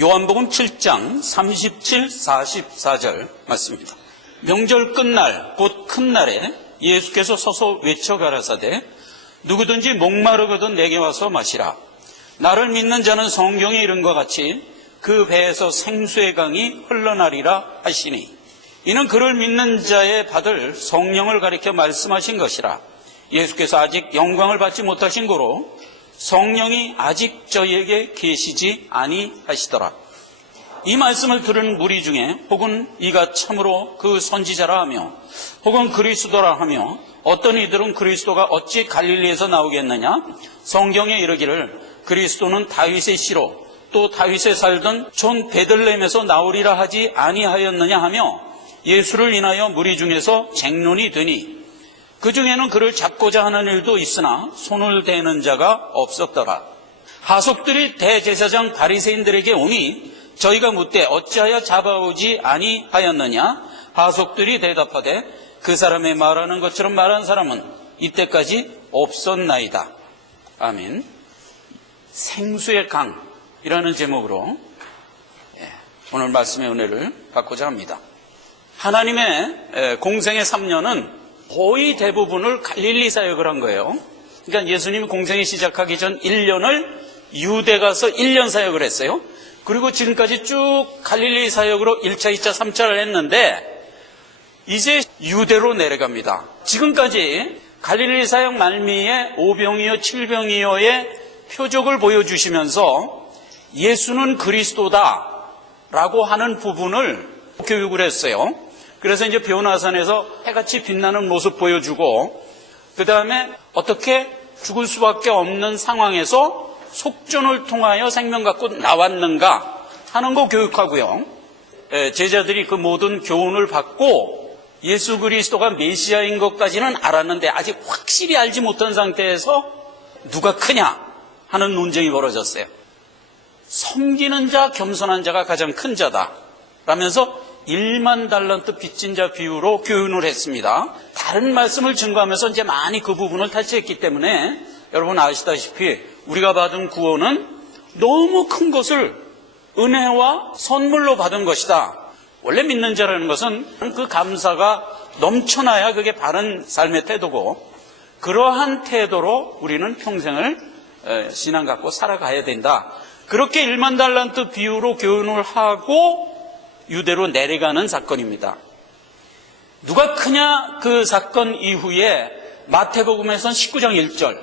요한복음 7장 37, 44절 말씀입니다. 명절 끝날 곧 큰 날에 예수께서 서서 외쳐 가라사대 누구든지 목마르거든 내게 와서 마시라. 나를 믿는 자는 성경에 이른 것 같이 그 배에서 생수의 강이 흘러나리라 하시니 이는 그를 믿는 자의 받을 성령을 가리켜 말씀하신 것이라. 예수께서 아직 영광을 받지 못하신 고로 성령이 아직 저희에게 계시지 아니하시더라. 이 말씀을 들은 무리 중에 혹은 이가 참으로 그 선지자라 하며 혹은 그리스도라 하며 어떤 이들은 그리스도가 어찌 갈릴리에서 나오겠느냐, 성경에 이르기를 그리스도는 다윗의 씨로 또 다윗에 살던 촌 베들레헴에서 나오리라 하지 아니하였느냐 하며 예수를 인하여 무리 중에서 쟁론이 되니 그 중에는 그를 잡고자 하는 일도 있으나 손을 대는 자가 없었더라. 하속들이 대제사장 바리새인들에게 오니 저희가 묻되 어찌하여 잡아오지 아니하였느냐? 하속들이 대답하되 그 사람의 말하는 것처럼 말한 사람은 이때까지 없었나이다. 아멘. 생수의 강이라는 제목으로 오늘 말씀의 은혜를 받고자 합니다. 하나님의 공생의 3년은 거의 대부분을 갈릴리 사역을 한 거예요. 그러니까 예수님이 공생이 시작하기 전 1년을 유대 가서 1년 사역을 했어요. 그리고 지금까지 쭉 갈릴리 사역으로 1차, 2차, 3차를 했는데 이제 유대로 내려갑니다. 지금까지 갈릴리 사역 말미에 오병이어, 칠병이어의 표적을 보여주시면서 예수는 그리스도다라고 하는 부분을 교육을 했어요. 그래서 이제 변화산에서 해같이 빛나는 모습 보여주고 그 다음에 어떻게 죽을 수밖에 없는 상황에서 속전을 통하여 생명 갖고 나왔는가 하는 거 교육하고요. 제자들이 그 모든 교훈을 받고 예수 그리스도가 메시아인 것까지는 알았는데 아직 확실히 알지 못한 상태에서 누가 크냐 하는 논쟁이 벌어졌어요. 섬기는 자, 겸손한 자가 가장 큰 자다 라면서 1만 달란트 빚진 자 비유로 교훈을 했습니다. 다른 말씀을 증거하면서 이제 많이 그 부분을 탈취했기 때문에 여러분 아시다시피 우리가 받은 구원은 너무 큰 것을 은혜와 선물로 받은 것이다. 원래 믿는 자라는 것은 그 감사가 넘쳐나야 그게 바른 삶의 태도고 그러한 태도로 우리는 평생을 신앙 갖고 살아가야 된다. 그렇게 1만 달란트 비유로 교훈을 하고 유대로 내려가는 사건입니다. 누가 크냐 그 사건 이후에 마태복음에서는 19장 1절,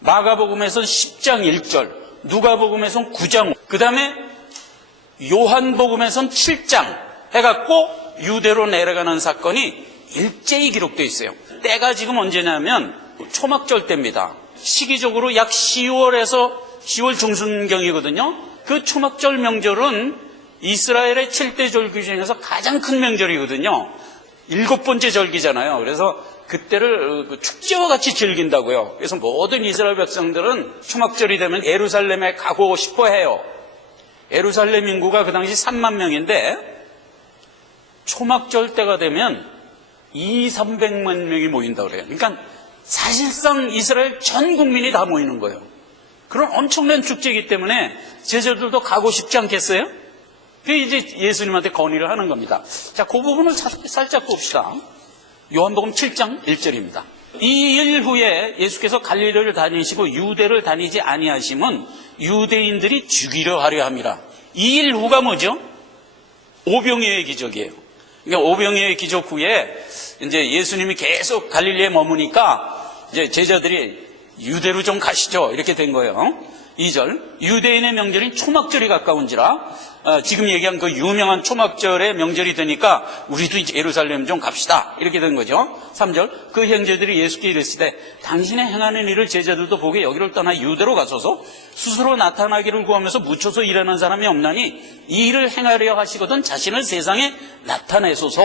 마가복음에서는 10장 1절, 누가복음에서는 9장, 그 다음에 요한복음에서는 7장 해갖고 유대로 내려가는 사건이 일제히 기록되어 있어요. 때가 지금 언제냐면 초막절 때입니다. 시기적으로 약 10월에서 10월 중순경이거든요. 그 초막절 명절은 이스라엘의 7대 절기 중에서 가장 큰 명절이거든요. 7번째 절기잖아요. 그래서 그때를 축제와 같이 즐긴다고요. 그래서 모든 이스라엘 백성들은 초막절이 되면 예루살렘에 가고 싶어 해요. 예루살렘 인구가 그 당시 3만 명인데 초막절 때가 되면 200~300만 명이 모인다고 그래요. 그러니까 사실상 이스라엘 전 국민이 다 모이는 거예요. 그런 엄청난 축제이기 때문에 제자들도 가고 싶지 않겠어요? 그게 이제 예수님한테 건의를 하는 겁니다. 자, 그 부분을 살짝 봅시다. 요한복음 7장 1절입니다. 이 일 후에 예수께서 갈릴리를 다니시고 유대를 다니지 아니하심은 유대인들이 죽이려 하려 함이라. 이 일 후가 뭐죠? 오병이어의 기적이에요. 그러니까 오병이어의 기적 후에 이제 예수님이 계속 갈릴리에 머무니까 이제 제자들이 유대로 좀 가시죠. 이렇게 된 거예요. 2절, 유대인의 명절인 초막절이 가까운지라 지금 얘기한 그 유명한 초막절의 명절이 되니까 우리도 이제 예루살렘 좀 갑시다. 이렇게 된 거죠. 3절, 그 형제들이 예수께 이르시되 당신의 행하는 일을 제자들도 보게 여기를 떠나 유대로 가소서 스스로 나타나기를 구하면서 묻혀서 일하는 사람이 없나니 이 일을 행하려 하시거든 자신을 세상에 나타내소서.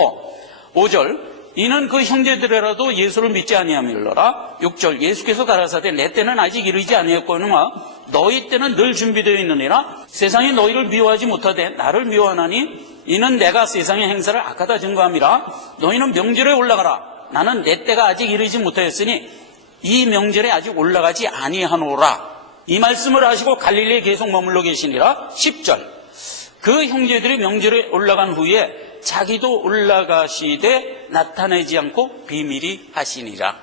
5절, 이는 그 형제들이라도 예수를 믿지 아니함일러라. 6절, 예수께서 가라사대 내 때는 아직 이르지 아니었거니와 너희 때는 늘 준비되어 있느니라. 세상이 너희를 미워하지 못하되 나를 미워하나니 이는 내가 세상의 행사를 악하다 증거함이라. 너희는 명절에 올라가라. 나는 내 때가 아직 이르지 못하였으니 이 명절에 아직 올라가지 아니하노라. 이 말씀을 하시고 갈릴리에 계속 머물러 계시니라. 10절, 그 형제들이 명절에 올라간 후에 자기도 올라가시되 나타내지 않고 비밀히 하시니라.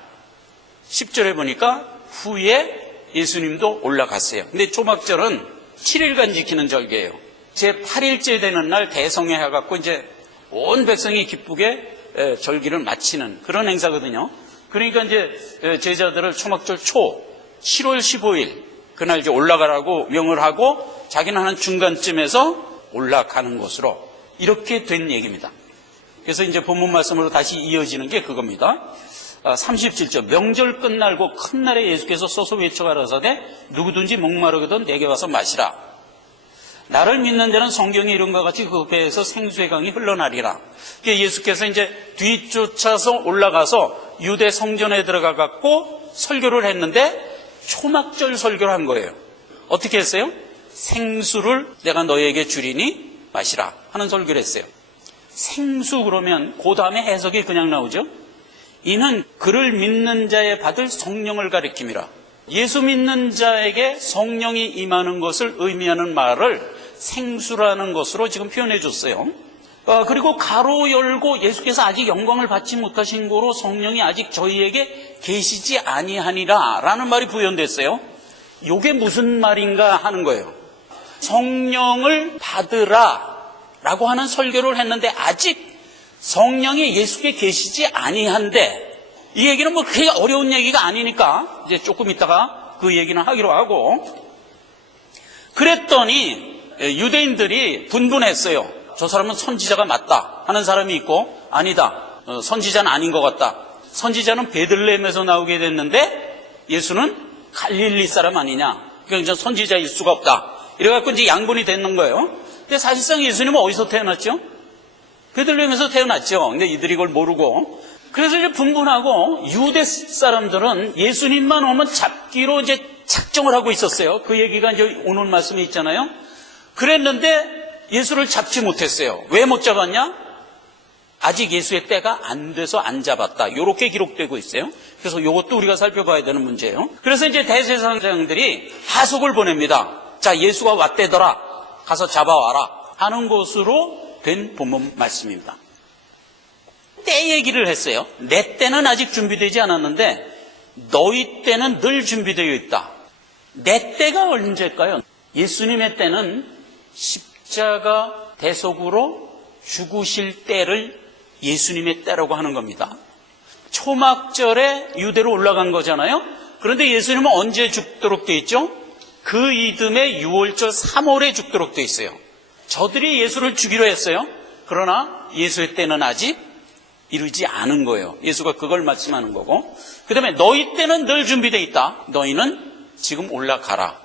10절에 보니까 후에 예수님도 올라갔어요. 근데 초막절은 7일간 지키는 절기예요. 제 8일째 되는 날 대성회 해갖고 이제 온 백성이 기쁘게 절기를 마치는 그런 행사거든요. 그러니까 이제 제자들을 초막절 초 7월 15일 그날 이제 올라가라고 명을 하고 자기는 한 중간쯤에서 올라가는 것으로 이렇게 된 얘기입니다. 그래서 이제 본문 말씀으로 다시 이어지는 게 그겁니다. 37절 명절 끝날고 큰 날에 예수께서 서서 외쳐가라사대 누구든지 목마르거든 내게 와서 마시라. 나를 믿는 자는 성경의 이름과 같이 그 배에서 생수의 강이 흘러나리라. 예수께서 이제 뒤쫓아서 올라가서 유대 성전에 들어가 갖고 설교를 했는데 초막절 설교를 한 거예요. 어떻게 했어요? 생수를 내가 너에게 주리니 마시라 하는 설교를 했어요. 생수 그러면 그 다음에 해석이 그냥 나오죠. 이는 그를 믿는 자에 받을 성령을 가리킴이라. 예수 믿는 자에게 성령이 임하는 것을 의미하는 말을 생수라는 것으로 지금 표현해 줬어요. 그리고 가로 열고 예수께서 아직 영광을 받지 못하신 거로 성령이 아직 저희에게 계시지 아니하니라 라는 말이 부연됐어요. 이게 무슨 말인가 하는 거예요. 성령을 받으라 라고 하는 설교를 했는데 아직 성령이 예수께 계시지 아니한데, 이 얘기는 뭐 그렇게 어려운 얘기가 아니니까 이제 조금 있다가 그 얘기는 하기로 하고, 그랬더니 유대인들이 분분했어요. 저 사람은 선지자가 맞다 하는 사람이 있고, 아니다, 선지자는 아닌 것 같다. 선지자는 베들레헴에서 나오게 됐는데 예수는 갈릴리 사람 아니냐, 그러니까 선지자일 수가 없다. 이래갖고 이제 양분이 되는 거예요. 근데 사실상 예수님은 어디서 태어났죠? 베들레헴에서 태어났죠. 근데 이들이 그걸 모르고, 그래서 이제 분분하고 유대 사람들은 예수님만 오면 잡기로 이제 작정을 하고 있었어요. 그 얘기가 이제 오늘 말씀에 있잖아요. 그랬는데 예수를 잡지 못했어요. 왜 못 잡았냐? 아직 예수의 때가 안 돼서 안 잡았다. 이렇게 기록되고 있어요. 그래서 이것도 우리가 살펴봐야 되는 문제예요. 그래서 이제 대제사장들이 하속을 보냅니다. 자, 예수가 왔대더라. 가서 잡아와라 하는 것으로 된 본문 말씀입니다. 때 얘기를 했어요. 내 때는 아직 준비되지 않았는데 너희 때는 늘 준비되어 있다. 내 때가 언제일까요? 예수님의 때는 십자가 대속으로 죽으실 때를 예수님의 때라고 하는 겁니다. 초막절에 유대로 올라간 거잖아요. 그런데 예수님은 언제 죽도록 돼 있죠? 그 이듬해 6월절 3월에 죽도록 돼 있어요. 저들이 예수를 죽이려 했어요. 그러나 예수의 때는 아직 이루지 않은 거예요. 예수가 그걸 말씀하는 거고, 그 다음에 너희 때는 늘 준비되어 있다. 너희는 지금 올라가라.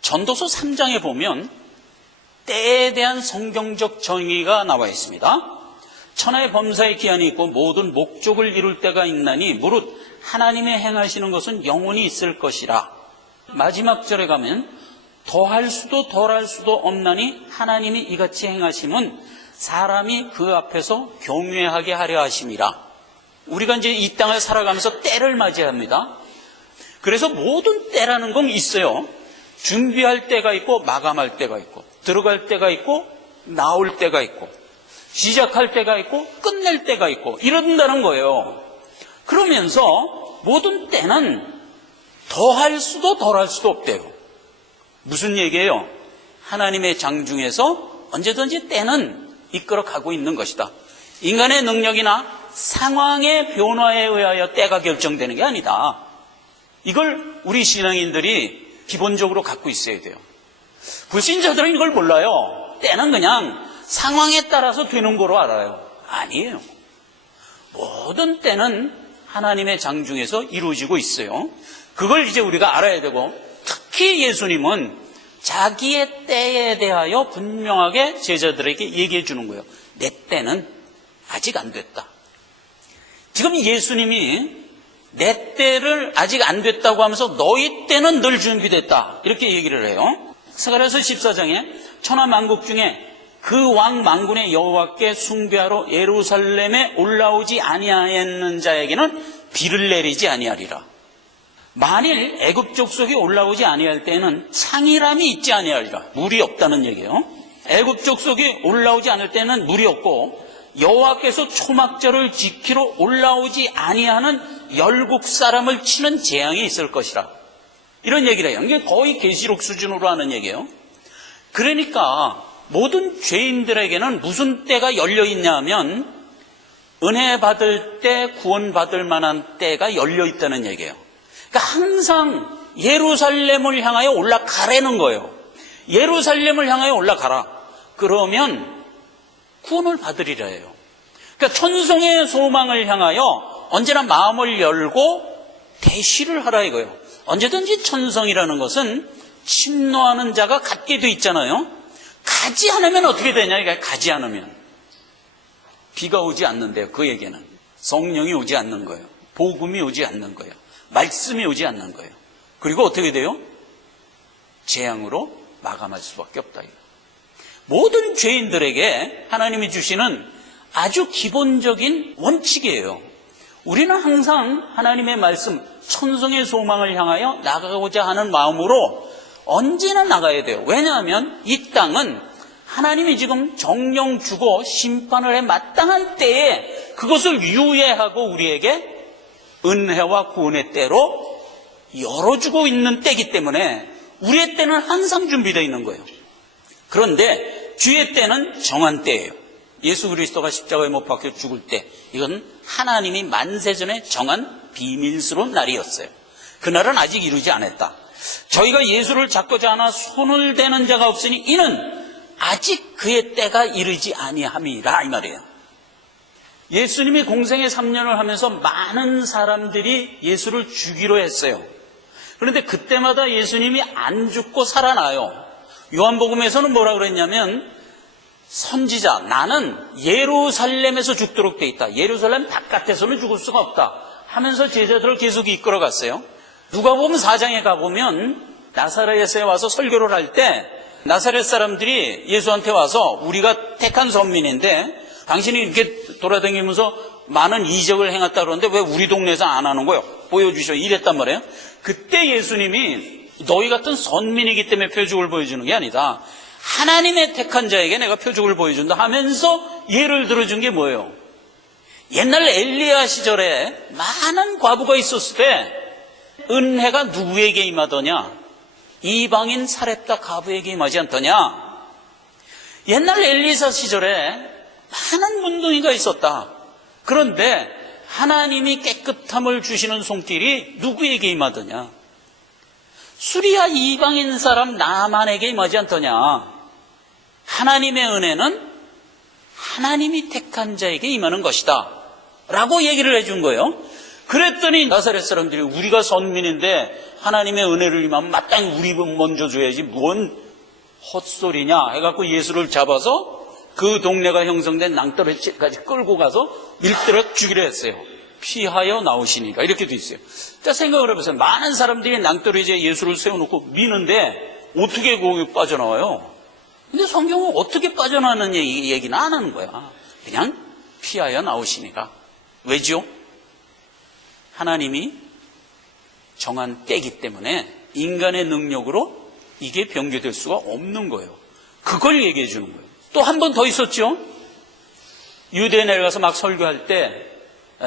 전도서 3장에 보면 때에 대한 성경적 정의가 나와 있습니다. 천하의 범사의 기한이 있고 모든 목적을 이룰 때가 있나니 무릇 하나님의 행하시는 것은 영원히 있을 것이라. 마지막 절에 가면 더할 수도 덜할 수도 없나니 하나님이 이같이 행하심은 사람이 그 앞에서 경외하게 하려 하심이라. 우리가 이제 이 땅을 살아가면서 때를 맞이합니다. 그래서 모든 때라는 건 있어요. 준비할 때가 있고 마감할 때가 있고, 들어갈 때가 있고 나올 때가 있고, 시작할 때가 있고 끝낼 때가 있고 이런다는 거예요. 그러면서 모든 때는 더할 수도 덜할 수도 없대요. 무슨 얘기예요? 하나님의 장중에서 언제든지 때는 이끌어 가고 있는 것이다. 인간의 능력이나 상황의 변화에 의하여 때가 결정되는 게 아니다. 이걸 우리 신앙인들이 기본적으로 갖고 있어야 돼요. 불신자들은 이걸 몰라요. 때는 그냥 상황에 따라서 되는 거로 알아요. 아니에요. 모든 때는 하나님의 장중에서 이루어지고 있어요. 그걸 이제 우리가 알아야 되고, 특히 예수님은 자기의 때에 대하여 분명하게 제자들에게 얘기해 주는 거예요. 내 때는 아직 안 됐다. 지금 예수님이 내 때를 아직 안 됐다고 하면서 너희 때는 늘 준비됐다, 이렇게 얘기를 해요. 스가랴서 14장에 천하 만국 중에 그 왕 만군의 여호와께 숭배하러 예루살렘에 올라오지 아니하였는 자에게는 비를 내리지 아니하리라. 만일 애굽 족속이 올라오지 아니할 때는 창이람이 있지 아니하리라. 물이 없다는 얘기예요. 애굽 족속이 올라오지 않을 때는 물이 없고 여호와께서 초막절을 지키러 올라오지 아니하는 열국 사람을 치는 재앙이 있을 것이라. 이런 얘기를 해요. 이게 거의 계시록 수준으로 하는 얘기예요. 그러니까 모든 죄인들에게는 무슨 때가 열려있냐 하면 은혜 받을 때, 구원 받을 만한 때가 열려있다는 얘기예요. 그러니까 항상 예루살렘을 향하여 올라가라는 거예요. 예루살렘을 향하여 올라가라. 그러면 구원을 받으리라 해요. 그러니까 천성의 소망을 향하여 언제나 마음을 열고 대시를 하라 이거예요. 언제든지 천성이라는 것은 침노하는 자가 갖게 돼 있잖아요. 가지 않으면 어떻게 되냐? 그러니까 가지 않으면 비가 오지 않는데요. 그에게는 성령이 오지 않는 거예요. 복음이 오지 않는 거예요. 말씀이 오지 않는 거예요. 그리고 어떻게 돼요? 재앙으로 마감할 수밖에 없다. 모든 죄인들에게 하나님이 주시는 아주 기본적인 원칙이에요. 우리는 항상 하나님의 말씀, 천성의 소망을 향하여 나가고자 하는 마음으로 언제나 나가야 돼요. 왜냐하면 이 땅은 하나님이 지금 정령 주고 심판을 해 마땅한 때에 그것을 유예하고 우리에게 은혜와 구원의 때로 열어주고 있는 때이기 때문에 우리의 때는 항상 준비되어 있는 거예요. 그런데 주의 때는 정한 때예요. 예수 그리스도가 십자가에 못 박혀 죽을 때, 이건 하나님이 만세전에 정한 비밀스러운 날이었어요. 그날은 아직 이루지 않았다. 저희가 예수를 잡고자 하나 손을 대는 자가 없으니 이는 아직 그의 때가 이르지 아니함이라 이 말이에요. 예수님이 공생의 3년을 하면서 많은 사람들이 예수를 죽이려 했어요. 그런데 그때마다 예수님이 안 죽고 살아나요. 요한복음에서는 뭐라 그랬냐면 선지자 나는 예루살렘에서 죽도록 돼 있다. 예루살렘 바깥에서는 죽을 수가 없다 하면서 제자들을 계속 이끌어갔어요. 누가복음 4장에 가보면 나사렛에 와서 설교를 할 때 나사렛 사람들이 예수한테 와서 우리가 택한 선민인데 당신이 이렇게 돌아다니면서 많은 이적을 행했다 그러는데 왜 우리 동네에서 안 하는 거예요? 보여주셔 이랬단 말이에요. 그때 예수님이 너희 같은 선민이기 때문에 표적을 보여주는 게 아니다. 하나님의 택한 자에게 내가 표적을 보여준다 하면서 예를 들어준 게 뭐예요? 옛날 엘리야 시절에 많은 과부가 있었을 때 은혜가 누구에게 임하더냐? 이방인 사렙다 과부에게 임하지 않더냐? 옛날 엘리사 시절에 많은 문둥이가 있었다. 그런데 하나님이 깨끗함을 주시는 손길이 누구에게 임하더냐? 수리아 이방인 사람 나만에게 임하지 않더냐? 하나님의 은혜는 하나님이 택한 자에게 임하는 것이다 라고 얘기를 해준 거예요. 그랬더니 나사렛 사람들이 우리가 선민인데 하나님의 은혜를 임하면 마땅히 우리 먼저 줘야지 뭔 헛소리냐 해갖고 예수를 잡아서 그 동네가 형성된 낭떠러지까지 끌고 가서 밀들어 죽이려 했어요. 피하여 나오시니까 이렇게 돼 있어요. 자, 생각을 해보세요. 많은 사람들이 낭떠러지에 예수를 세워놓고 미는데 어떻게 거기 빠져나와요? 근데 성경은 어떻게 빠져나오는 얘기는 안 하는 거야. 그냥 피하여 나오시니까. 왜죠? 하나님이 정한 때이기 때문에 인간의 능력으로 이게 변개될 수가 없는 거예요. 그걸 얘기해 주는 거예요. 또 한 번 더 있었죠. 유대에 내려가서 막 설교할 때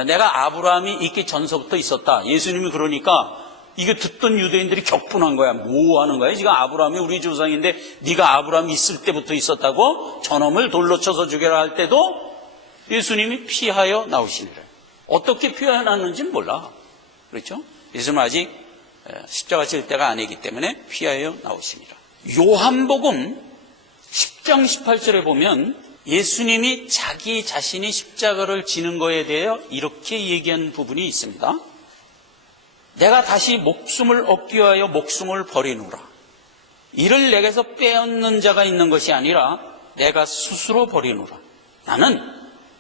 내가 아브라함이 있기 전서부터 있었다. 예수님이 그러니까 이게 듣던 유대인들이 격분한 거야. 뭐 하는 거야? 지금 아브라함이 우리 조상인데 네가 아브라함이 있을 때부터 있었다고 저놈을 돌로 쳐서 죽여라 할 때도 예수님이 피하여 나오시니라. 어떻게 피하여 나왔는지는 몰라. 그렇죠? 예수님은 아직 십자가 질 때가 아니기 때문에 피하여 나오시니라. 요한복음 10장 18절에 보면 예수님이 자기 자신이 십자가를 지는 거에 대해 이렇게 얘기한 부분이 있습니다. 내가 다시 목숨을 얻기 위하여 목숨을 버리노라. 이를 내게서 빼앗는 자가 있는 것이 아니라 내가 스스로 버리노라. 나는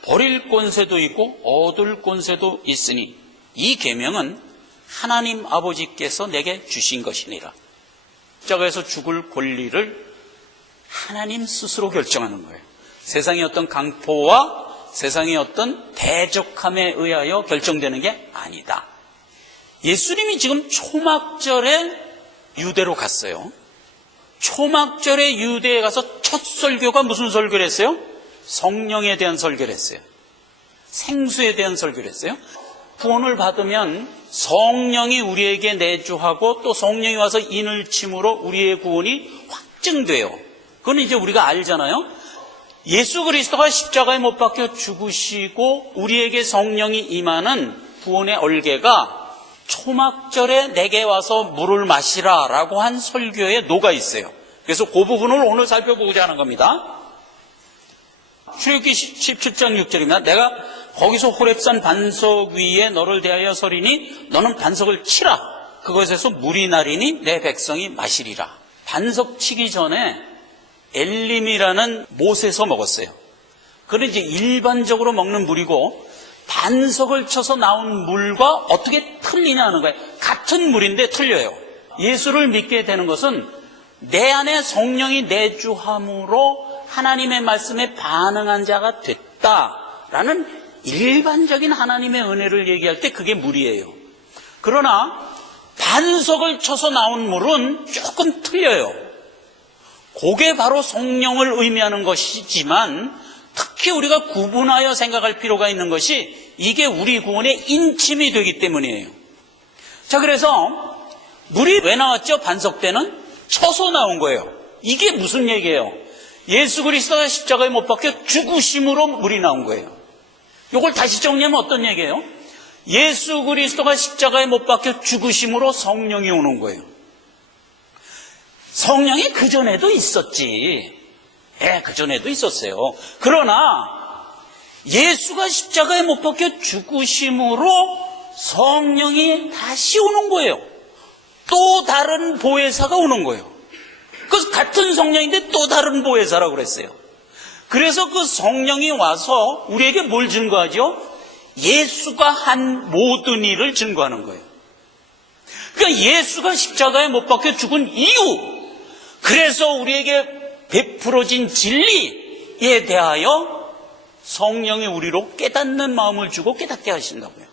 버릴 권세도 있고 얻을 권세도 있으니 이 계명은 하나님 아버지께서 내게 주신 것이니라. 십자가에서 죽을 권리를 하나님 스스로 결정하는 거예요. 세상의 어떤 강포와 세상의 어떤 대적함에 의하여 결정되는 게 아니다. 예수님이 지금 초막절에 유대로 갔어요. 초막절에 유대에 가서 첫 설교가 무슨 설교를 했어요? 성령에 대한 설교를 했어요. 생수에 대한 설교를 했어요. 구원을 받으면 성령이 우리에게 내주하고 또 성령이 와서 인을 침으로 우리의 구원이 확증돼요. 그건 이제 우리가 알잖아요. 예수 그리스도가 십자가에 못 박혀 죽으시고 우리에게 성령이 임하는 구원의 얼개가 초막절에 내게 와서 물을 마시라 라고 한 설교에 녹아 있어요. 그래서 그 부분을 오늘 살펴보고자 하는 겁니다. 출애굽기 17장 6절입니다. 내가 거기서 호렙산 반석 위에 너를 대하여 서리니 너는 반석을 치라. 그것에서 물이 나리니 내 백성이 마시리라. 반석 치기 전에 엘림이라는 못에서 먹었어요. 그건 이제 일반적으로 먹는 물이고 반석을 쳐서 나온 물과 어떻게 틀리냐 하는 거예요. 같은 물인데 틀려요. 예수를 믿게 되는 것은 내 안에 성령이 내주함으로 하나님의 말씀에 반응한 자가 됐다라는 일반적인 하나님의 은혜를 얘기할 때 그게 물이에요. 그러나 반석을 쳐서 나온 물은 조금 틀려요. 그게 바로 성령을 의미하는 것이지만 특히 우리가 구분하여 생각할 필요가 있는 것이 이게 우리 구원의 인침이 되기 때문이에요. 자, 그래서 물이 왜 나왔죠? 반석 때는 쳐서 나온 거예요. 이게 무슨 얘기예요? 예수 그리스도가 십자가에 못 박혀 죽으심으로 물이 나온 거예요. 이걸 다시 정리하면 어떤 얘기예요? 예수 그리스도가 십자가에 못 박혀 죽으심으로 성령이 오는 거예요. 성령이 그전에도 있었지. 그전에도 있었어요. 그러나 예수가 십자가에 못 박혀 죽으심으로 성령이 다시 오는 거예요. 또 다른 보혜사가 오는 거예요. 그 같은 성령인데 또 다른 보혜사라고 그랬어요. 그래서 그 성령이 와서 우리에게 뭘 증거하죠? 예수가 한 모든 일을 증거하는 거예요. 그러니까 예수가 십자가에 못 박혀 죽은 이유, 그래서 우리에게 베풀어진 진리에 대하여 성령이 우리로 깨닫는 마음을 주고 깨닫게 하신다고요.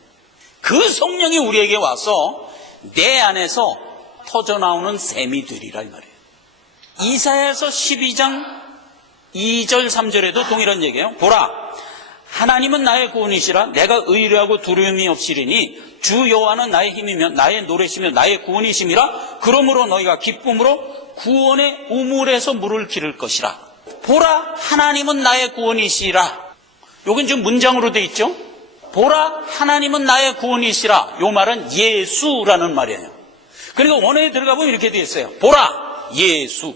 그 성령이 우리에게 와서 내 안에서 터져나오는 샘이 되리라 이 말이에요. 이사야서 12장 2절 3절에도 동일한 얘기예요. 보라, 하나님은 나의 구원이시라. 내가 의뢰하고 두려움이 없으리니 주 여호와는 나의 힘이며 나의 노래시며 나의 구원이심이라. 그러므로 너희가 기쁨으로 구원의 우물에서 물을 기를 것이라. 보라, 하나님은 나의 구원이시라. 요건 지금 문장으로 돼 있죠. 보라, 하나님은 나의 구원이시라. 요 말은 예수라는 말이에요. 그리고 원어에 들어가 보면 이렇게 돼 있어요. 보라, 예수.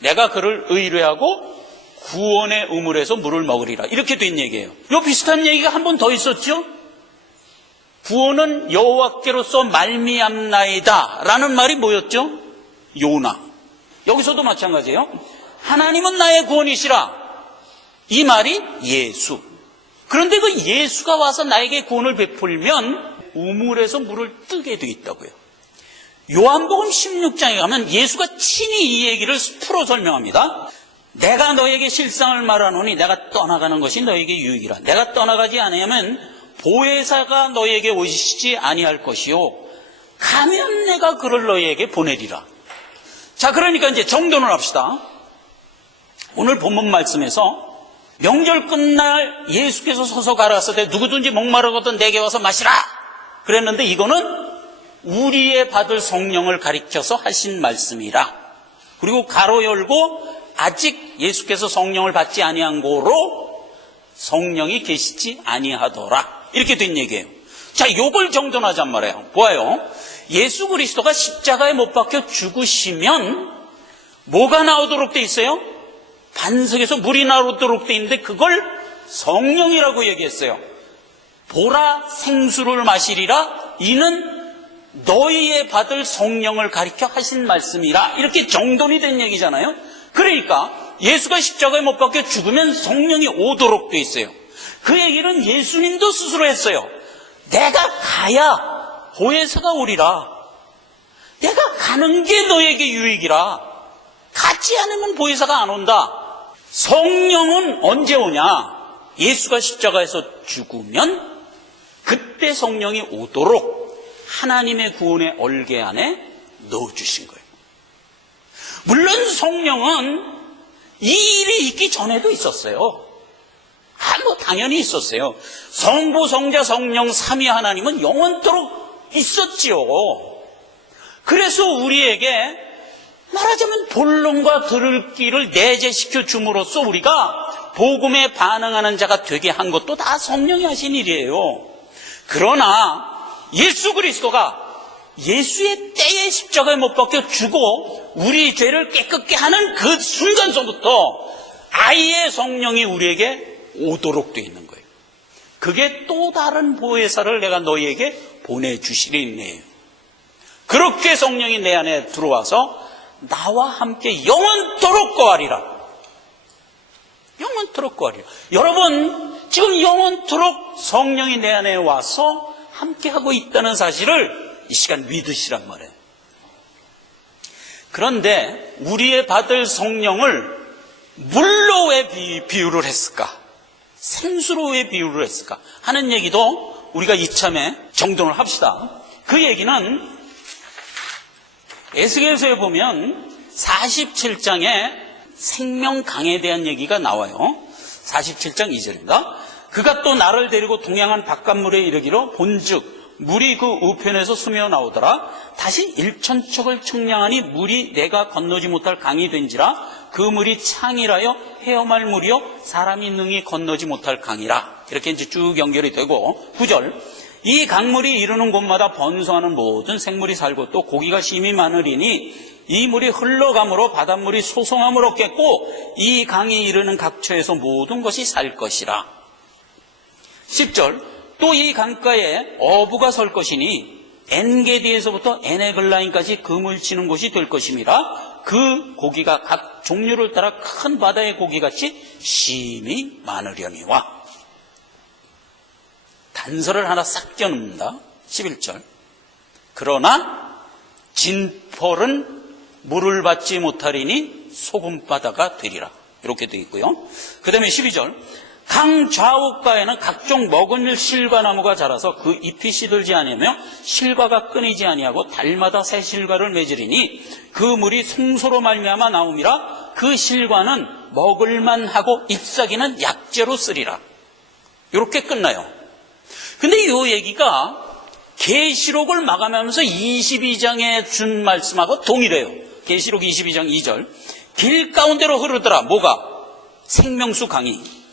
내가 그를 의뢰하고 구원의 우물에서 물을 먹으리라. 이렇게 된 얘기예요. 요 비슷한 얘기가 한 번 더 있었죠. 구원은 여호와께로서 말미암나이다 라는 말이 뭐였죠? 요나. 여기서도 마찬가지예요. 하나님은 나의 구원이시라. 이 말이 예수. 그런데 그 예수가 와서 나에게 구원을 베풀면 우물에서 물을 뜨게 돼 있다고요. 요한복음 16장에 가면 예수가 친히 이 얘기를 풀어 설명합니다. 내가 너에게 실상을 말하노니 내가 떠나가는 것이 너에게 유익이라. 내가 떠나가지 않으면 보혜사가 너에게 오시지 아니할 것이요 가면 내가 그를 너에게 보내리라. 자, 그러니까 이제 정돈을 합시다. 오늘 본문 말씀에서 명절 끝날 예수께서 서서 가라사대 누구든지 목마르거든 내게 와서 마시라 그랬는데 이거는 우리의 받을 성령을 가리켜서 하신 말씀이라. 그리고 가로 열고 아직 예수께서 성령을 받지 아니한 고로 성령이 계시지 아니하더라. 이렇게 된 얘기예요. 자, 요걸 정돈하잔 말이에요. 보아요. 예수 그리스도가 십자가에 못 박혀 죽으시면 뭐가 나오도록 돼 있어요? 반석에서 물이 나오도록 돼 있는데 그걸 성령이라고 얘기했어요. 보라, 생수를 마시리라. 이는 너희의 받을 성령을 가리켜 하신 말씀이라. 이렇게 정돈이 된 얘기잖아요. 그러니까 예수가 십자가에 못 박혀 죽으면 성령이 오도록 돼 있어요. 그 얘기는 예수님도 스스로 했어요. 내가 가야 보혜사가 오리라. 내가 가는 게 너에게 유익이라. 가지 않으면 보혜사가 안 온다. 성령은 언제 오냐? 예수가 십자가에서 죽으면 그때 성령이 오도록 하나님의 구원의 얼개 안에 넣어주신 거예요. 물론 성령은 이 일이 있기 전에도 있었어요. 당연히 있었어요. 성부, 성자, 성령, 삼위 하나님은 영원토록 있었지요. 그래서 우리에게 말하자면 본론과 들을 길을 내재시켜 줌으로써 우리가 복음에 반응하는 자가 되게 한 것도 다 성령이 하신 일이에요. 그러나 예수 그리스도가 예수의 때에 십자가에 못 박혀 죽고 우리 죄를 깨끗게 하는 그 순간서부터 아예 성령이 우리에게 오도록 되어 있는 거예요. 그게 또 다른 보혜사를 내가 너희에게 보내주시리네요. 그렇게 성령이 내 안에 들어와서 나와 함께 영원토록 거하리라. 영원토록 거하리라. 여러분, 지금 영원토록 성령이 내 안에 와서 함께하고 있다는 사실을 이 시간 믿으시란 말이에요. 그런데 우리의 받을 성령을 물로 왜 비유를 했을까? 생수로 왜 비유를 했을까? 하는 얘기도 우리가 이참에 정돈을 합시다. 그 얘기는 에스겔서에 보면 47장에 생명강에 대한 얘기가 나와요. 47장 2절입니다. 그가 또 나를 데리고 동양한 바깥물에 이르기로 본즉 물이 그 우편에서 스며 나오더라. 다시 일천척을 청량하니 물이 내가 건너지 못할 강이 된지라. 그 물이 창이라여 헤엄할 물이요 사람이 능히 건너지 못할 강이라. 이렇게 이제 쭉 연결이 되고 9절 이 강물이 이르는 곳마다 번성하는 모든 생물이 살고 또 고기가 심히 많으리니 이 물이 흘러감으로 바닷물이 소송함을 얻겠고 이 강이 이르는 각처에서 모든 것이 살 것이라. 10절 또 이 강가에 어부가 설 것이니 엔게디에서부터 에네글라인까지 금을 치는 곳이 될 것임이라. 그 고기가 각 종류를 따라 큰 바다의 고기같이 심히 많으려니와. 단서를 하나 싹 껴놓습니다. 11절 그러나 진펄은 물을 받지 못하리니 소금바다가 되리라. 이렇게 되어 있고요. 그 다음에 12절 강 좌우가에는 각종 먹은 실과나무가 자라서 그 잎이 시들지 아니하며 실과가 끊이지 아니하고 달마다 새 실과를 맺으리니 그 물이 송소로 말미암아 나옴이라. 그 실과는 먹을만하고 잎사귀는 약재로 쓰리라. 이렇게 끝나요. 근데 이 얘기가 계시록을 마감하면서 22장에 준 말씀하고 동일해요. 계시록 22장 2절 길 가운데로 흐르더라. 뭐가? 생명수 강이.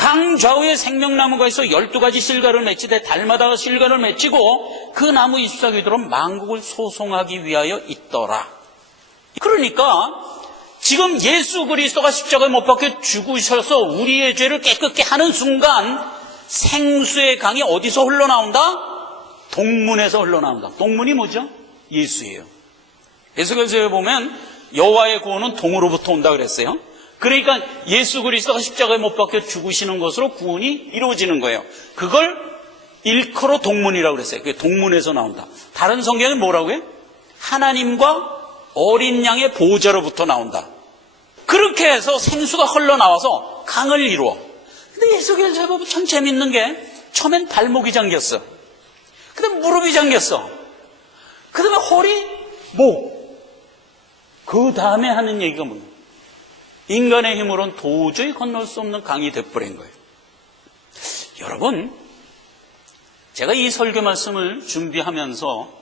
강 좌우에 생명나무가 있어 12가지 실과를 맺히되 달마다 실과를 맺히고 그 나무 잎사귀들은 만국을 소송하기 위하여 있더라. 그러니까 지금 예수 그리스도가 십자가에 못 박혀 죽으셔서 우리의 죄를 깨끗게 하는 순간 생수의 강이 어디서 흘러나온다? 동문에서 흘러나온다. 동문이 뭐죠? 예수예요. 에스겔서에 보면 여호와의 구원은 동으로부터 온다 그랬어요. 그러니까 예수 그리스도가 십자가에 못 박혀 죽으시는 것으로 구원이 이루어지는 거예요. 그걸 일컬어 동문이라고 그랬어요. 그게 동문에서 나온다. 다른 성경은 뭐라고 해요? 하나님과 어린 양의 보좌로부터 나온다. 그렇게 해서 생수가 흘러나와서 강을 이루어. 근데 에스겔서에 보면 참 재밌는 게 처음엔 발목이 잠겼어. 그 다음에 무릎이 잠겼어. 그 다음에 허리, 목. 그 다음에 하는 얘기가 뭐예요? 인간의 힘으로는 도저히 건널 수 없는 강이 되어버린 거예요. 여러분, 제가 이 설교 말씀을 준비하면서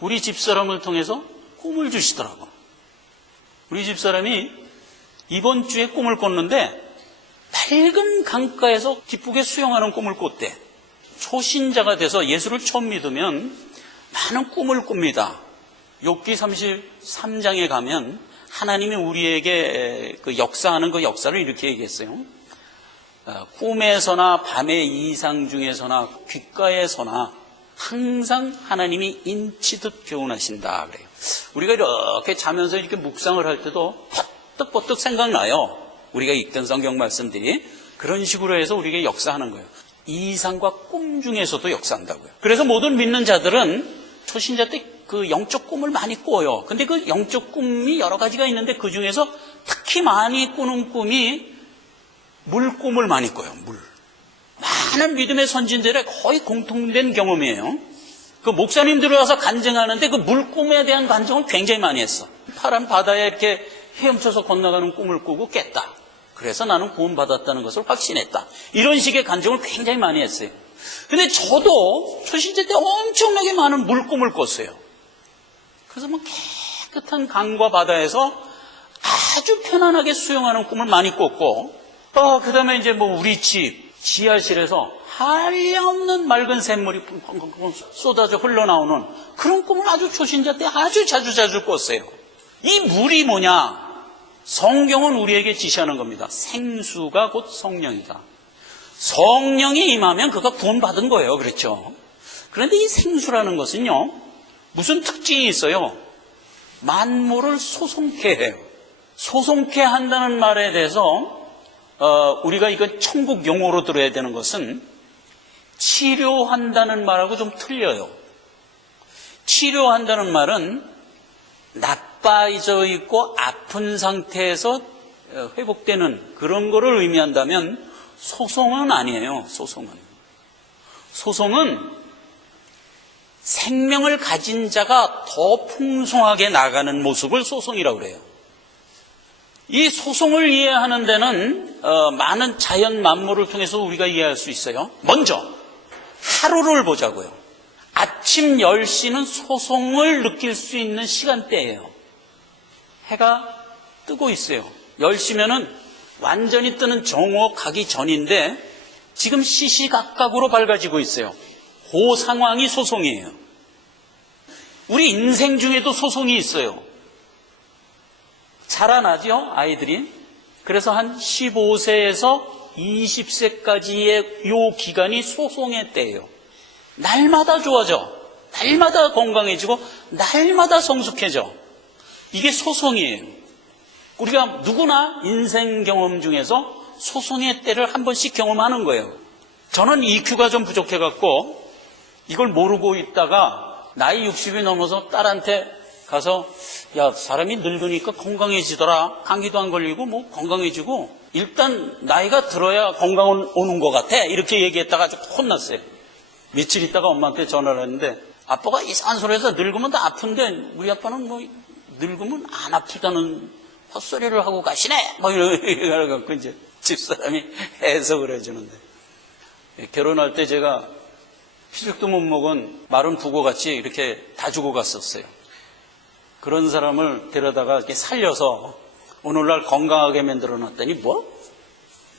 우리 집사람을 통해서 꿈을 주시더라고요. 우리 집사람이 이번 주에 꿈을 꿨는데 밝은 강가에서 기쁘게 수영하는 꿈을 꿨대. 초신자가 돼서 예수를 처음 믿으면 많은 꿈을 꿉니다. 욥기 33장에 가면 하나님이 우리에게 그 역사하는 그 역사를 이렇게 얘기했어요. 꿈에서나 밤의 이상 중에서나 귓가에서나 항상 하나님이 인치듯 교훈하신다 그래요. 우리가 이렇게 자면서 이렇게 묵상을 할 때도 퍼뜩퍼뜩 생각나요. 우리가 읽던 성경 말씀들이 그런 식으로 해서 우리에게 역사하는 거예요. 이상과 꿈 중에서도 역사한다고요. 그래서 모든 믿는 자들은 초신자 때 그 영적 꿈을 많이 꿔요. 근데 그 영적 꿈이 여러 가지가 있는데 그 중에서 특히 많이 꾸는 꿈이 물 꿈을 많이 꿔요. 물. 많은 믿음의 선진들의 거의 공통된 경험이에요. 그 목사님들이 와서 간증하는데 그 물꿈에 대한 간증을 굉장히 많이 했어. 파란 바다에 이렇게 헤엄쳐서 건너가는 꿈을 꾸고 깼다. 그래서 나는 구원받았다는 것을 확신했다. 이런 식의 간증을 굉장히 많이 했어요. 근데 저도 초신제 때 엄청나게 많은 물꿈을 꿨어요. 그래서 뭐 깨끗한 강과 바다에서 아주 편안하게 수영하는 꿈을 많이 꿨고, 그 다음에 이제 뭐 우리 집 지하실에서 한량없는 맑은 샘물이 쏟아져 흘러나오는 그런 꿈을 아주 초신자 때 아주 자주 꿨어요. 이 물이 뭐냐? 성경은 우리에게 지시하는 겁니다. 생수가 곧 성령이다. 성령이 임하면 그가 구원받은 거예요. 그렇죠? 그런데 이 생수라는 것은요, 무슨 특징이 있어요? 만물을 소송케 해요. 소송케 한다는 말에 대해서 우리가 이건 천국 용어로 들어야 되는 것은 치료한다는 말하고 좀 틀려요. 치료한다는 말은 나빠져 있고 아픈 상태에서 회복되는 그런 거를 의미한다면 소송은 아니에요. 소송은 생명을 가진 자가 더 풍성하게 나가는 모습을 소송이라고 그래요. 이 소송을 이해하는 데는 많은 자연 만물을 통해서 우리가 이해할 수 있어요. 먼저 하루를 보자고요. 아침 10시는 소송을 느낄 수 있는 시간대예요. 해가 뜨고 있어요. 10시면은 완전히 뜨는 정오 가기 전인데 지금 시시각각으로 밝아지고 있어요. 그 상황이 소송이에요. 우리 인생 중에도 소송이 있어요. 자라나죠, 아이들이. 그래서 한 15세에서 20세까지의 요 기간이 소송의 때예요. 날마다 좋아져. 날마다 건강해지고 날마다 성숙해져. 이게 소송이에요. 우리가 누구나 인생 경험 중에서 소송의 때를 한 번씩 경험하는 거예요. 저는 EQ가 좀 부족해갖고 이걸 모르고 있다가 나이 60이 넘어서 딸한테 가서 야, 사람이 늙으니까 건강해지더라. 감기도 안 걸리고 뭐 건강해지고 일단 나이가 들어야 건강은 오는 것 같아. 이렇게 얘기했다가 아주 혼났어요. 며칠 있다가 엄마한테 전화를 했는데 아빠가 이상한 소리 해서 늙으면 다 아픈데 우리 아빠는 뭐 늙으면 안 아프다는 헛소리를 하고 가시네. 뭐 이러고 이제 집사람이 해석을 해주는데 결혼할 때 제가 피죽도 못 먹은 마른 북어같이 이렇게 다 주고 갔었어요. 그런 사람을 데려다가 이렇게 살려서 오늘날 건강하게 만들어 놨더니 뭐?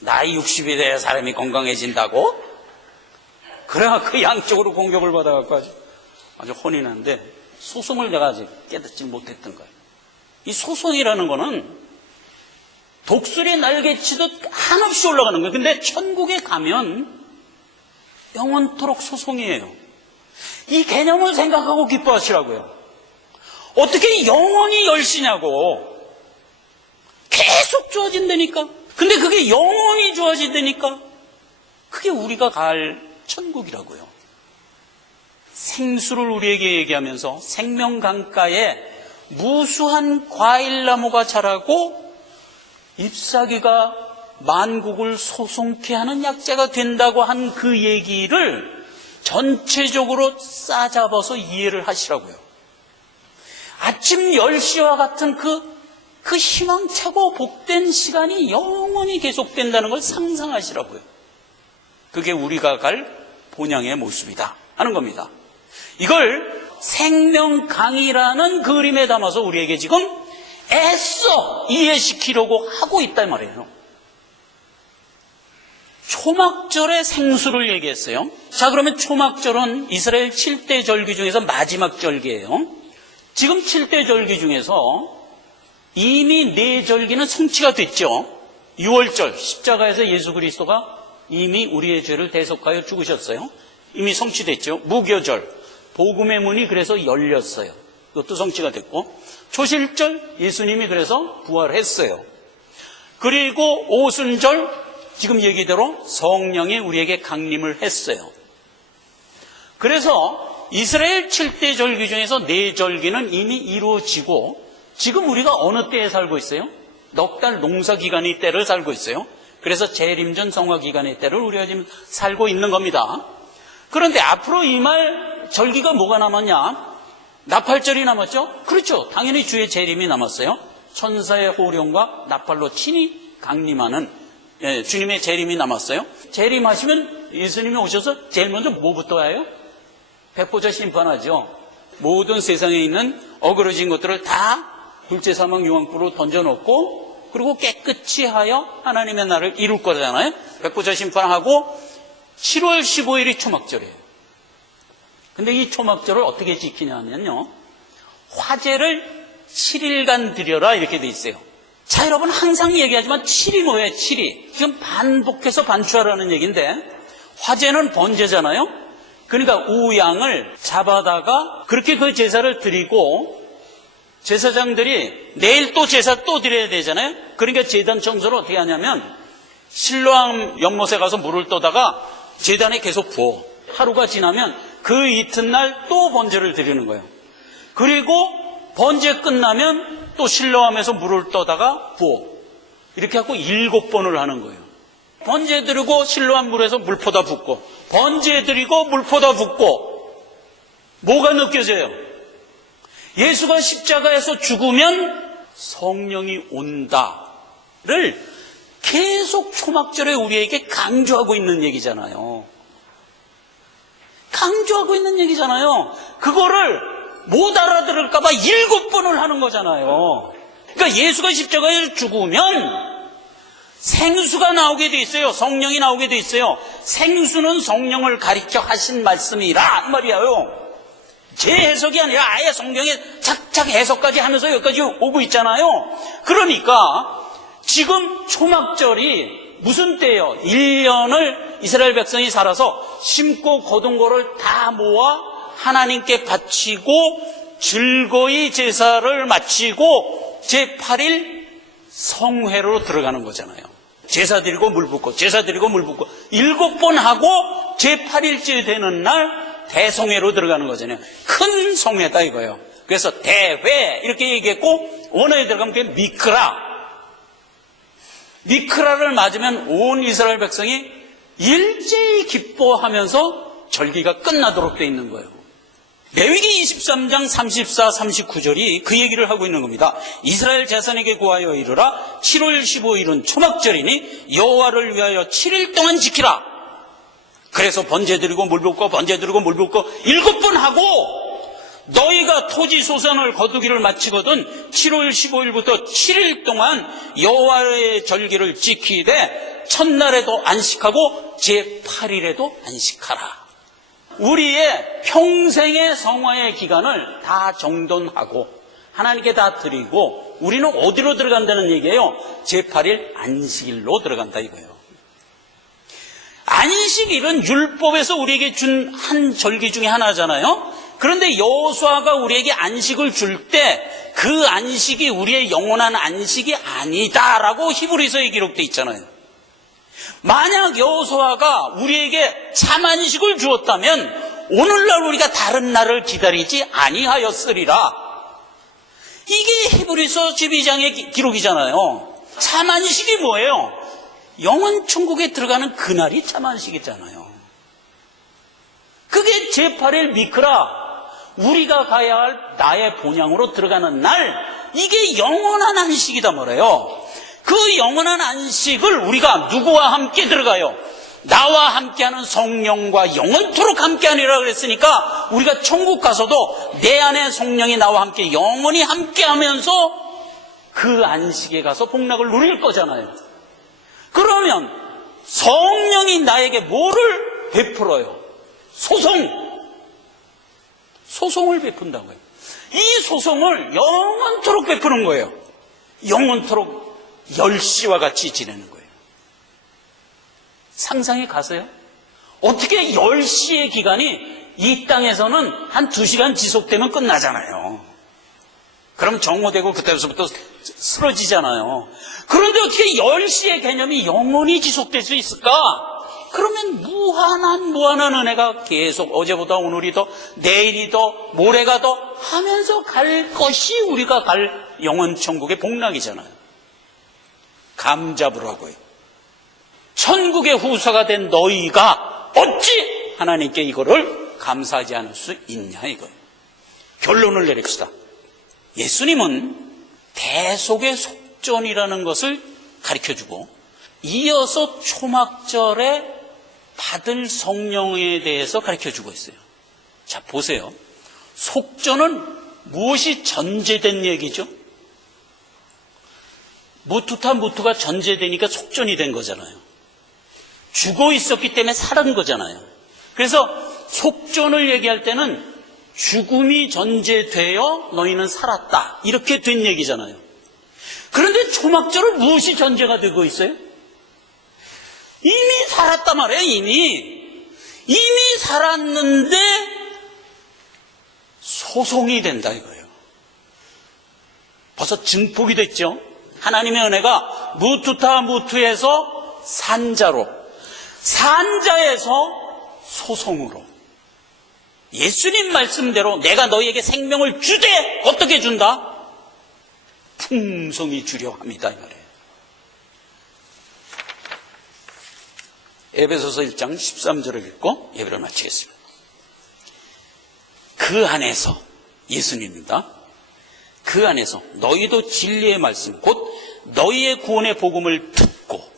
나이 60이 돼야 사람이 건강해진다고? 그래갖고 양쪽으로 공격을 받아갖고 아주 혼이 나는데 소송을 내가 아직 깨닫지 못했던 거예요. 이 소송이라는 거는 독수리 날개치듯 한없이 올라가는 거예요. 근데 천국에 가면 영원토록 소송이에요. 이 개념을 생각하고 기뻐하시라고요. 어떻게 영원히 열시냐고. 계속 좋아진다니까. 근데 그게 영원히 좋아진다니까. 그게 우리가 갈 천국이라고요. 생수를 우리에게 얘기하면서 생명강가에 무수한 과일나무가 자라고 잎사귀가 만국을 소송케 하는 약재가 된다고 한 그 얘기를 전체적으로 싸잡아서 이해를 하시라고요. 아침 10시와 같은 그 희망차고 복된 시간이 영원히 계속된다는 걸 상상하시라고요. 그게 우리가 갈 본향의 모습이다 하는 겁니다. 이걸 생명강이라는 그림에 담아서 우리에게 지금 애써 이해시키려고 하고 있단 말이에요. 초막절의 생수를 얘기했어요. 자, 그러면 초막절은 이스라엘 7대 절기 중에서 마지막 절기예요. 지금 7대 절기 중에서 이미 4절기는 성취가 됐죠. 6월절 십자가에서 예수 그리스도가 이미 우리의 죄를 대속하여 죽으셨어요. 이미 성취됐죠. 무교절 복음의 문이 그래서 열렸어요. 이것도 성취가 됐고, 초실절 예수님이 그래서 부활했어요. 그리고 오순절 지금 얘기대로 성령이 우리에게 강림을 했어요. 그래서 이스라엘 7대 절기 중에서 4절기는 이미 이루어지고 지금 우리가 어느 때에 살고 있어요? 넉 달 농사 기간의 때를 살고 있어요. 그래서 재림전 성화 기간의 때를 우리가 지금 살고 있는 겁니다. 그런데 앞으로 임할 절기가 뭐가 남았냐? 나팔절이 남았죠? 그렇죠. 당연히 주의 재림이 남았어요. 천사의 호령과 나팔로 친히 강림하는 주님의 재림이 남았어요. 재림하시면 예수님이 오셔서 제일 먼저 뭐부터 해요? 백보자 심판하죠. 모든 세상에 있는 어그러진 것들을 다 불제 사망 유황불로 던져놓고 그리고 깨끗이 하여 하나님의 나라를 이룰 거잖아요. 백보자 심판하고 7월 15일이 초막절이에요. 근데 이 초막절을 어떻게 지키냐면요, 화제를 7일간 드려라 이렇게 돼 있어요. 자, 여러분 항상 얘기하지만 7이 뭐예요? 7이 지금 반복해서 반추하라는 얘기인데, 화제는 번제잖아요. 그러니까 우양을 잡아다가 그렇게 그 제사를 드리고, 제사장들이 내일 또 제사 또 드려야 되잖아요. 그러니까 제단 청소를 어떻게 하냐면 실로암 연못에 가서 물을 떠다가 제단에 계속 부어. 하루가 지나면 그 이튿날 또 번제를 드리는 거예요. 그리고 번제 끝나면 또 실로암에서 물을 떠다가 부어. 이렇게 하고 7번을 하는 거예요. 번제 드리고 실로암 물에서 물포다 붓고, 번제 드리고 물포다 붓고. 뭐가 느껴져요? 예수가 십자가에서 죽으면 성령이 온다를 계속 초막절에 우리에게 강조하고 있는 얘기잖아요. 강조하고 있는 얘기잖아요. 그거를 못 알아들을까봐 7번을 하는 거잖아요. 그러니까 예수가 십자가에 죽으면 생수가 나오게 돼 있어요. 성령이 나오게 돼 있어요. 생수는 성령을 가리켜 하신 말씀이라 이 말이에요. 제 해석이 아니라 아예 성경에 착착 해석까지 하면서 여기까지 오고 있잖아요. 그러니까 지금 초막절이 무슨 때예요? 1년을 이스라엘 백성이 살아서 심고 거둔 거를 다 모아 하나님께 바치고 즐거이 제사를 마치고 제8일 성회로 들어가는 거잖아요. 제사 드리고 물 붓고 제사 드리고 물 붓고 7번 하고 제8일째 되는 날 대성회로 들어가는 거잖아요. 큰 성회다 이거예요. 그래서 대회 이렇게 얘기했고, 원어에 들어가면 그게 미크라를 맞으면 온 이스라엘 백성이 일제히 기뻐하면서 절기가 끝나도록 돼 있는 거예요. 레위기 23장 34, 39절이 그 얘기를 하고 있는 겁니다. 이스라엘 자손에게 구하여 이르라. 7월 15일은 초막절이니 여호와를 위하여 7일 동안 지키라. 그래서 번제 드리고 물 붓고 번제 드리고 물 붓고 7번 하고, 너희가 토지 소산을 거두기를 마치거든 7월 15일부터 7일 동안 여호와의 절기를 지키되 첫날에도 안식하고 제8일에도 안식하라. 우리의 평생의 성화의 기간을 다 정돈하고 하나님께 다 드리고 우리는 어디로 들어간다는 얘기예요? 제8일 안식일로 들어간다 이거예요. 안식일은 율법에서 우리에게 준 한 절기 중에 하나잖아요. 그런데 여호수아가 우리에게 안식을 줄 때 그 안식이 우리의 영원한 안식이 아니다라고 히브리서에 기록되어 있잖아요. 만약 여호수아가 우리에게 참 안식을 주었다면 오늘날 우리가 다른 날을 기다리지 아니하였으리라. 이게 히브리서 12장의 기록이잖아요. 참 안식이 뭐예요? 영원 천국에 들어가는 그날이 참 안식이잖아요. 그게 제8일 미크라, 우리가 가야 할 나의 본향으로 들어가는 날, 이게 영원한 안식이다 말이에요. 그 영원한 안식을 우리가 누구와 함께 들어가요? 나와 함께하는 성령과 영원토록 함께하니라 그랬으니까 우리가 천국 가서도 내 안에 성령이 나와 함께 영원히 함께하면서 그 안식에 가서 복락을 누릴 거잖아요. 그러면 성령이 나에게 뭐를 베풀어요? 소송을 베푼다고요. 이 소송을 영원토록 베푸는 거예요. 영원토록 10시와 같이 지내는 거예요. 상상해 가세요? 어떻게 10시의 기간이 이 땅에서는 한 2시간 지속되면 끝나잖아요. 그럼 정오되고 그때부터 쓰러지잖아요. 그런데 어떻게 10시의 개념이 영원히 지속될 수 있을까? 그러면 무한한 은혜가 계속 어제보다 오늘이 더, 내일이 더, 모레가 더 하면서 갈 것이 우리가 갈 영원 천국의 복락이잖아요. 감 잡으라고요. 천국의 후사가 된 너희가 어찌 하나님께 이거를 걸 감사하지 않을 수 있냐 이거예요. 결론을 내립시다. 예수님은 대속의 속전이라는 것을 가르쳐주고 이어서 초막절에 받을 성령에 대해서 가르쳐주고 있어요. 자, 보세요. 속전은 무엇이 전제된 얘기죠? 무투가 전제되니까 속전이 된 거잖아요. 죽어 있었기 때문에 살은 거잖아요. 그래서 속전을 얘기할 때는 죽음이 전제되어 너희는 살았다, 이렇게 된 얘기잖아요. 그런데 초막절은 무엇이 전제가 되고 있어요? 이미 살았단 말이에요. 이미 살았는데 소송이 된다 이거예요. 벌써 증폭이 됐죠. 하나님의 은혜가 무투에서 산자로, 산자에서 소송으로, 예수님 말씀대로 내가 너희에게 생명을 주되 어떻게 준다? 풍성히 주려 합니다 이 말이에요. 에베소서 1장 13절을 읽고 예배를 마치겠습니다. 그 안에서, 예수님입니다. 그 안에서 너희도 진리의 말씀 곧 너희의 구원의 복음을 듣고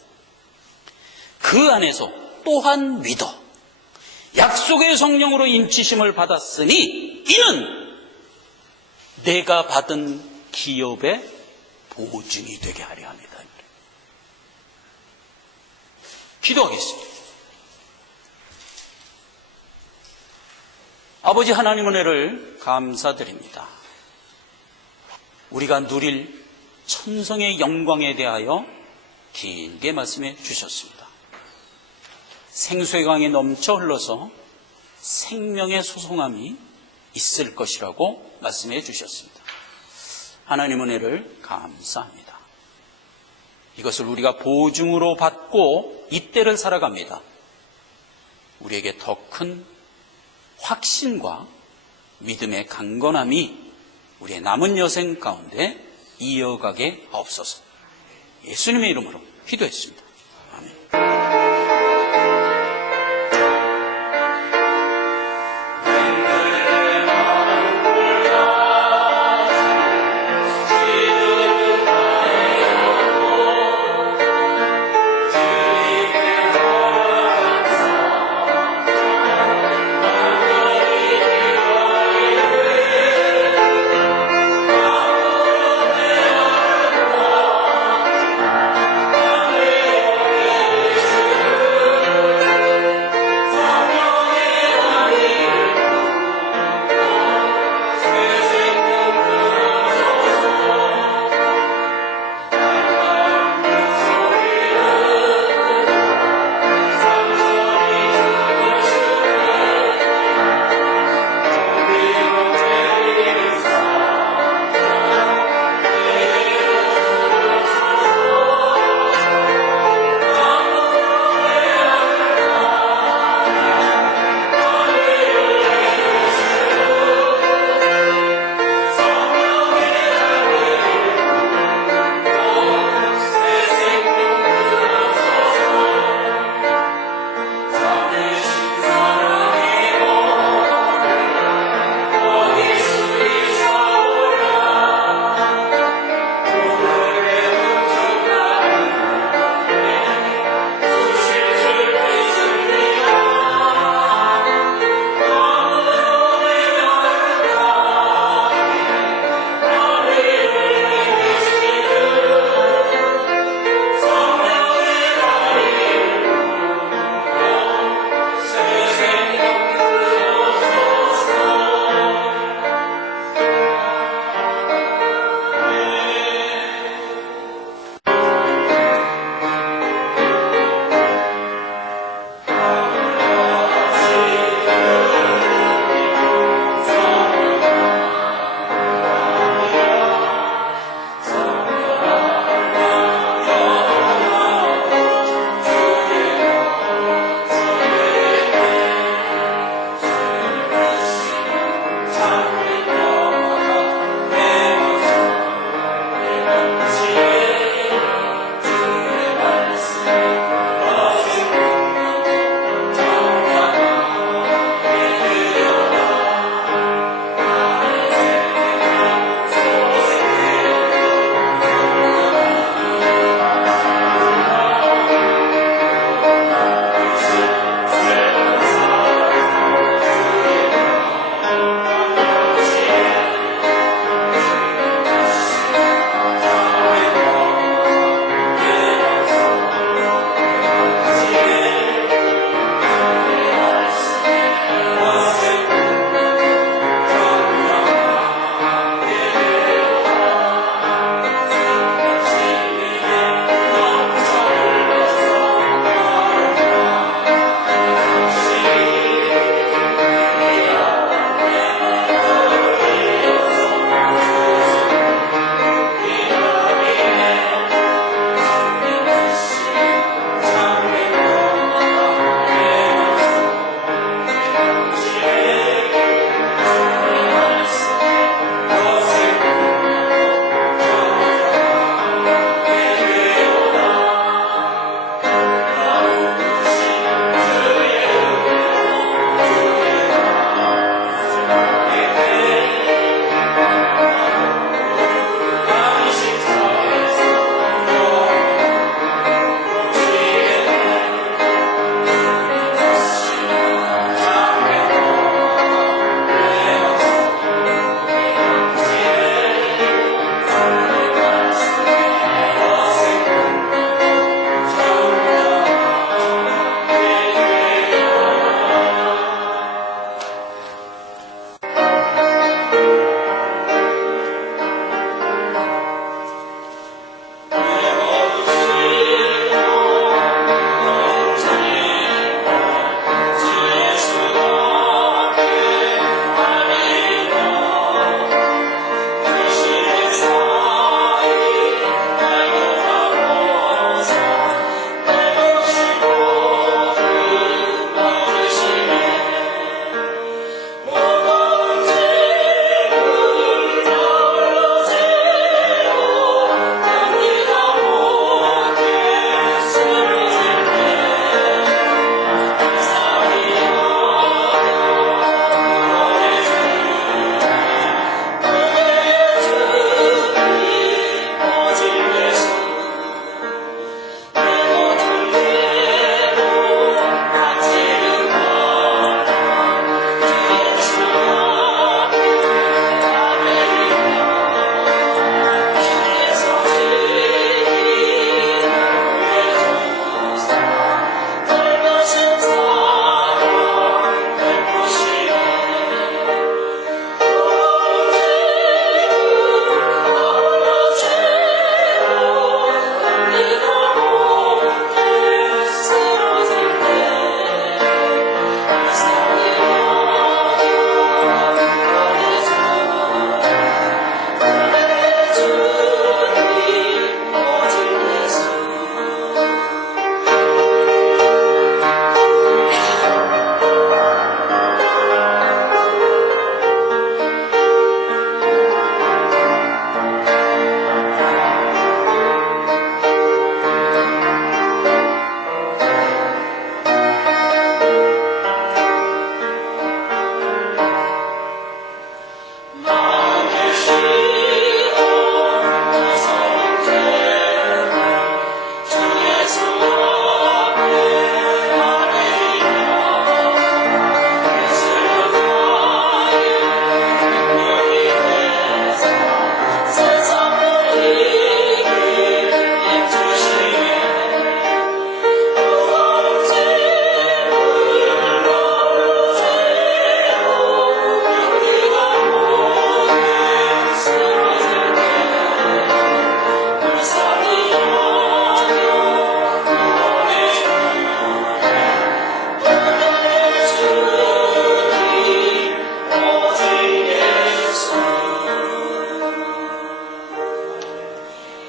그 안에서 또한 믿어 약속의 성령으로 인치심을 받았으니 이는 내가 받은 기업의 보증이 되게 하려 합니다. 기도하겠습니다. 아버지 하나님 은혜를 감사드립니다. 우리가 누릴 천성의 영광에 대하여 길게 말씀해 주셨습니다. 생수의 강이 넘쳐 흘러서 생명의 소송함이 있을 것이라고 말씀해 주셨습니다. 하나님 은혜를 감사합니다. 이것을 우리가 보증으로 받고 이때를 살아갑니다. 우리에게 더 큰 확신과 믿음의 강건함이 우리의 남은 여생 가운데 이어가게 하옵소서. 예수님의 이름으로 기도했습니다.